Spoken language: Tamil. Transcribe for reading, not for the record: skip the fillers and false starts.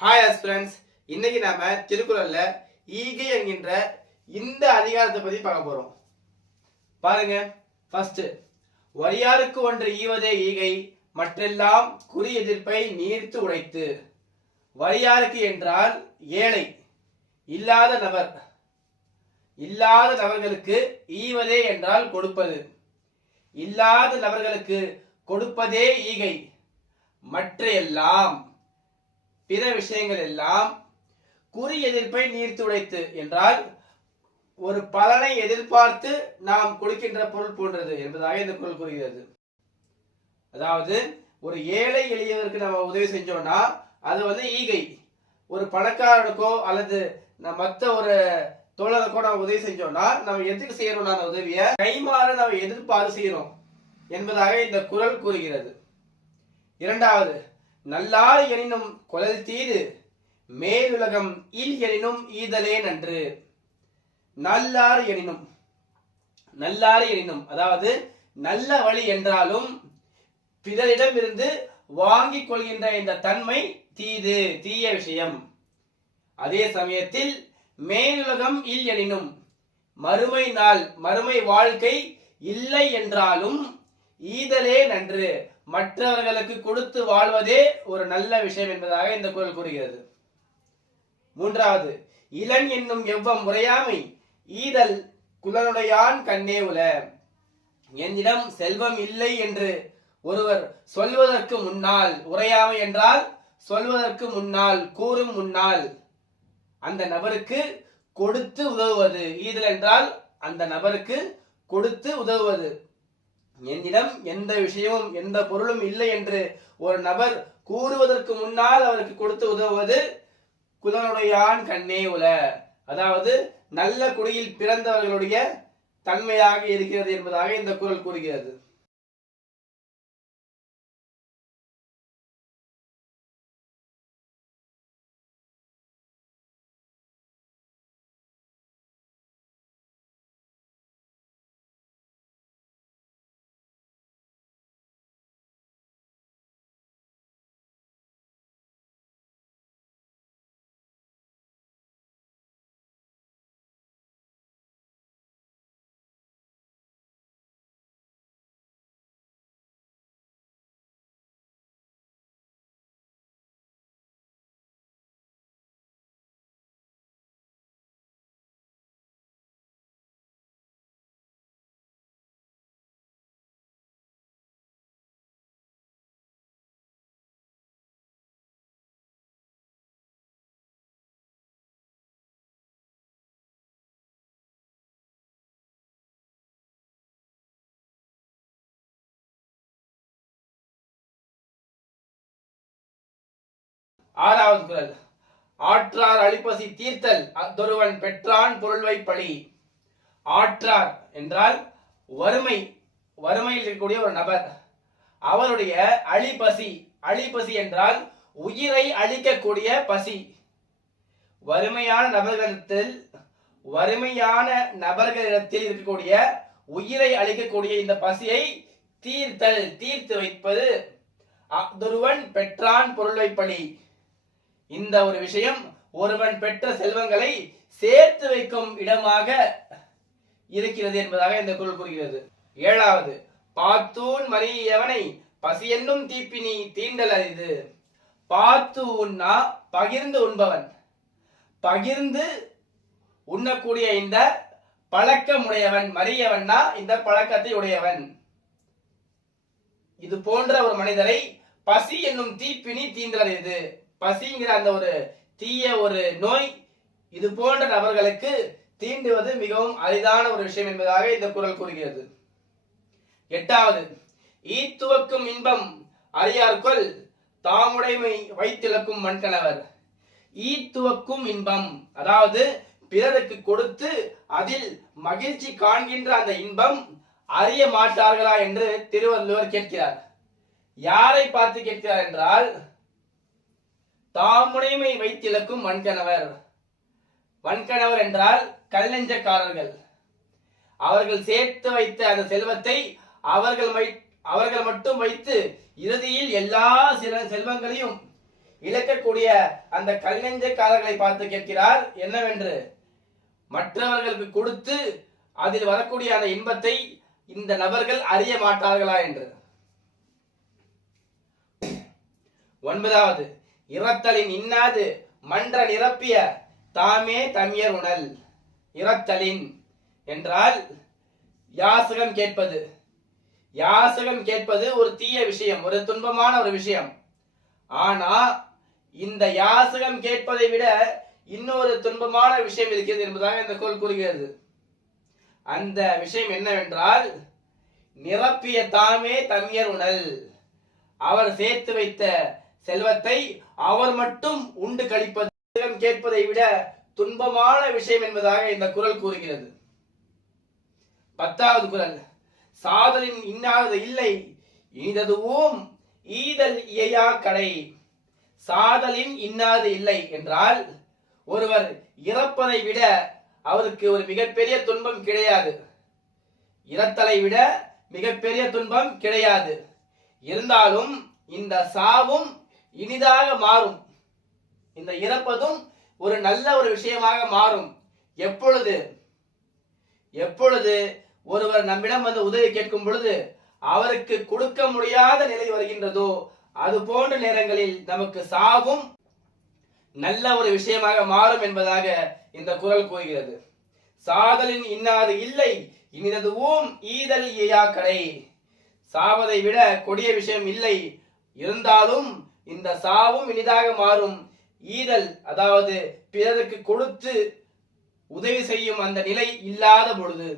ஹாய் ஃப்ரெண்ட்ஸ், இன்னைக்கு நாம திருக்குறள்ல ஈகை என்கின்ற இந்த அதிகாரத்தை பத்தி பார்க்க போறோம். பாருங்க. ஃபர்ஸ்ட், வரியாருக்கு ஒன்று ஈவதே ஈகை, மற்றெல்லாம் குறி எதிர்ப்பை நீர்த்து உடைத்து. வரியாருக்கு என்றால் ஏழை, இல்லாத நபர். இல்லாத நபர்களுக்கு ஈவதே என்றால் கொடுப்பது. இல்லாத நபர்களுக்கு கொடுப்பதே ஈகை. மற்ற எல்லாம் பிற விஷயங்கள் எல்லாம் குறி எதிர்ப்பை நீர்த்து உடைத்து என்றால் ஒரு பலனை எதிர்பார்த்து நாம் கொடுக்கின்ற பொருள் போன்றது என்பதாக இந்த குறள் கூறுகிறது. அதாவது ஒரு ஏழை எளியவருக்கு நம்ம உதவி செஞ்சோம்னா அது ஈகை. ஒரு பணக்காரனுக்கோ அல்லது மற்ற ஒரு தோழருக்கோ நம்ம உதவி செஞ்சோம்னா நம்ம எதுக்கு செய்யறோம்? அந்த உதவியை கைமாற நம்ம எதிர்பார்த்து செய்யறோம் என்பதாக இந்த குறள் கூறுகிறது. இரண்டாவது, நல்லார் எனினும் கொலல் தீது, மேலுலகம் இல் எனினும் ஈதலே நன்று. நல்லார் எனினும், நல்லார் எனினும் அதாவது நல்ல வழி என்றாலும் பிறரிடம் இருந்து வாங்கிக் கொள்கின்ற இந்த தன்மை தீது, தீய விஷயம். அதே சமயத்தில் மேலுலகம் இல் எனினும் மறுமை நாள், மறுமை வாழ்க்கை இல்லை என்றாலும் ஈதலே நன்று, மற்றவர்களுக்கு கொடுத்து வாழ்வதே ஒரு நல்ல விஷயம் என்பதாக இந்த குறள் கூறுகிறது. மூன்றாவது, இளன் என்னும் எவ்வம் முறையாமை ஈதல் குலனுடையான் கண்ணே உல. என்னிடம் செல்வம் இல்லை என்று ஒருவர் சொல்வதற்கு முன்னால், உரையாமை என்றால் சொல்வதற்கு முன்னால், கூறும் முன்னால் அந்த நபருக்கு கொடுத்து உதவுவது. ஈதல் என்றால் அந்த நபருக்கு கொடுத்து உதவுவது. என்னிடம் எந்த விஷயமும் எந்த பொருளும் இல்லை என்று ஒரு நபர் கூறுவதற்கு முன்னால் அவருக்கு கொடுத்து உதவுவது குலனுடையான் கண்ணே உல. அதாவது நல்ல குடியில் பிறந்தவர்களுடைய தன்மையாக இருக்கிறது என்பதாக இந்த குறள் கூறுகிறது. ஆறாவது குறள், ஆற்றார் அழிப்பசி தீர்த்தல் அத்தொருவன் பெற்றான் பொருள்வை பழி. ஆற்றார் என்றால் வறுமை, வறுமையில் இருக்கக்கூடிய ஒரு நபர், அவருடைய அழிப்பசி. அழிப்பசி என்றால் உயிரை அழிக்கக்கூடிய பசி. வறுமையான நபர்களிடத்தில் இருக்கக்கூடிய உயிரை அழிக்கக்கூடிய இந்த பசியை தீர்த்தல், தீர்த்து வைப்பது. அத்தொருவன் பெற்றான் பொருள்வை பழி. இந்த ஒரு விஷயம் ஒருவன் பெற்ற செல்வங்களை சேர்த்து வைக்கும் இடமாக இருக்கிறது என்பதாக இந்த குறள் கூறுகிறது. ஏழாவது, பாத்தூன் மறியவனை பசி என்னும் தீப்பினி தீண்டல் அரிது. பாத்து உண்ணா பகிர்ந்து உண்பவன், பகிர்ந்து உண்ணக்கூடிய இந்த பழக்கம் உடையவன். மறியவன்னா இந்த பழக்கத்தை உடையவன். இது போன்ற ஒரு மனிதரை பசி என்னும் தீப்பினி தீண்டல் அரிது. பசிங்கிற அந்த ஒரு தீய ஒரு நோய் இது போன்ற நபர்களுக்கு தீண்டுவது மிகவும் அரிதான ஒரு விஷயம் என்பதாக இந்த குறள் கூறுகிறது. எட்டாவது, ஈத்துவக்கும் இன்பம் அறியார்கொல் தாமுடைமை வைத்திழக்கும் மண்கணவர். ஈத்துவக்கும் இன்பம் அதாவது பிறருக்கு கொடுத்து அதில் மகிழ்ச்சி காண்கின்ற அந்த இன்பம் அறிய மாட்டார்களா என்று திருவள்ளுவர் கேட்கிறார். யாரை பார்த்து கேட்கிறார் என்றால், தாமுடைமை வைத்திழக்கும் வன்கணவர். வன்கணவர் என்றால் கல்லெஞ்சக்காரர்கள். அவர்கள் சேர்த்து வைத்த அந்த செல்வத்தை அவர்கள் மட்டும் வைத்து இறுதியில் எல்லா செல்வங்களையும் இழக்கக்கூடிய அந்த கல்நெஞ்சக்காரர்களை பார்த்து கேட்கிறார் என்னவென்று. மற்றவர்களுக்கு கொடுத்து அதில் வரக்கூடிய அந்த இன்பத்தை இந்த நபர்கள் அறிய மாட்டார்களா என்று. 9வது, இரத்தலின் இன்னாது மன்ற நிரப்பிய தாமே தம்யர் உணல். இரத்தலின் என்றால் யாசகம் கேட்பது. யாசகம் கேட்பது ஒரு தீய விஷயம், ஒரு துன்பமான ஒரு விஷயம். ஆனா இந்த யாசகம் கேட்பதை விட இன்னொரு துன்பமான விஷயம் இருக்கிறது என்பதாக இந்த குறள் கூறுகிறது. அந்த விஷயம் என்னவென்றால், நிரப்பிய தாமே தம்யர் உணல். அவர் சேர்த்து வைத்த செல்வத்தை அவர் மட்டும் உண்டு கழிப்பது கேட்பதை விட துன்பமான விஷயம் என்பதாக இந்த குறள் கூறுகிறது. 10வது குறள், சாதலின் இன்னாதது இல்லை இனிததுவும் ஈதல் இயையா கடை. சாதலின் இன்னாது இல்லை என்றால் ஒருவர் இறப்பதை விட அவருக்கு ஒரு மிகப்பெரிய துன்பம் கிடையாது. இறத்தலை விட மிகப்பெரிய துன்பம் கிடையாது. இருந்தாலும் இந்த சாவும் இனிதாக மாறும். இந்த இறப்பதும் ஒரு நல்ல ஒரு விஷயமாக மாறும். எப்பொழுது எப்பொழுது ஒருவர் நம்மிடம் வந்து உதவி கேட்கும் பொழுது அவருக்கு கொடுக்க முடியாத நிலை வருகின்றதோ அது போன்ற நேரங்களில் நமக்கு சாவும் நல்ல ஒரு விஷயமாக மாறும் என்பதாக இந்த குறள் கூறுகிறது. சாதலின் இன்னாது இல்லை இனிததுவும் ஈதல் இயையா கடை. சாவதை விட கொடிய விஷயம் இல்லை, இருந்தாலும் இந்த சாவும் இனிதாக மாறும். ஈதல் அதாவது பிறருக்கு கொடுத்து உதவி செய்யும் அந்த நிலை இல்லாத பொழுது